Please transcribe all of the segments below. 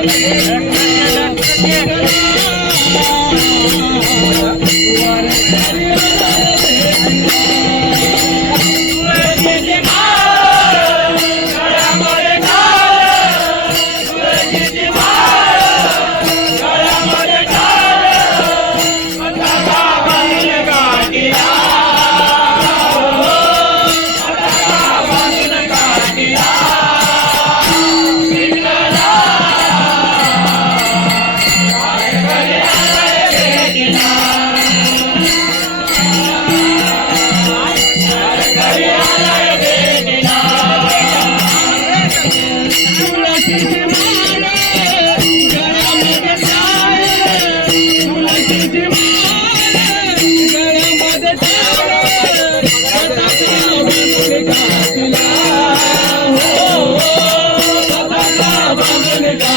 Thank you.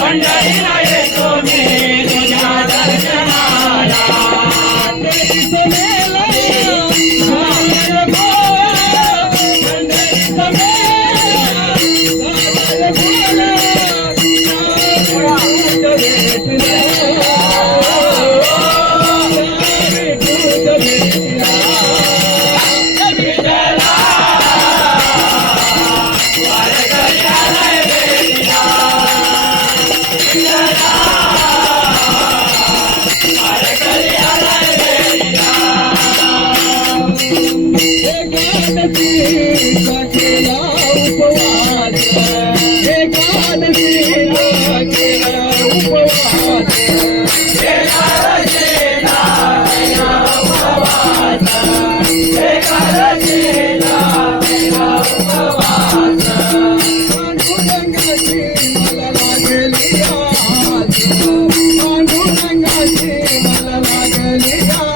पंढरीला येतो मी Hey,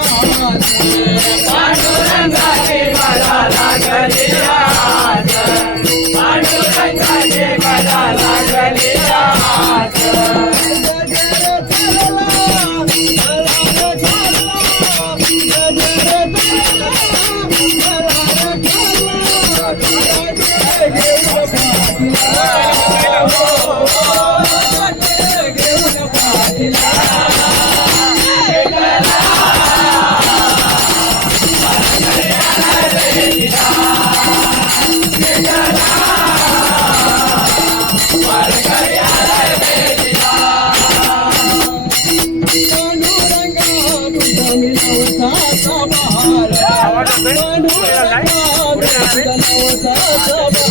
Ganpati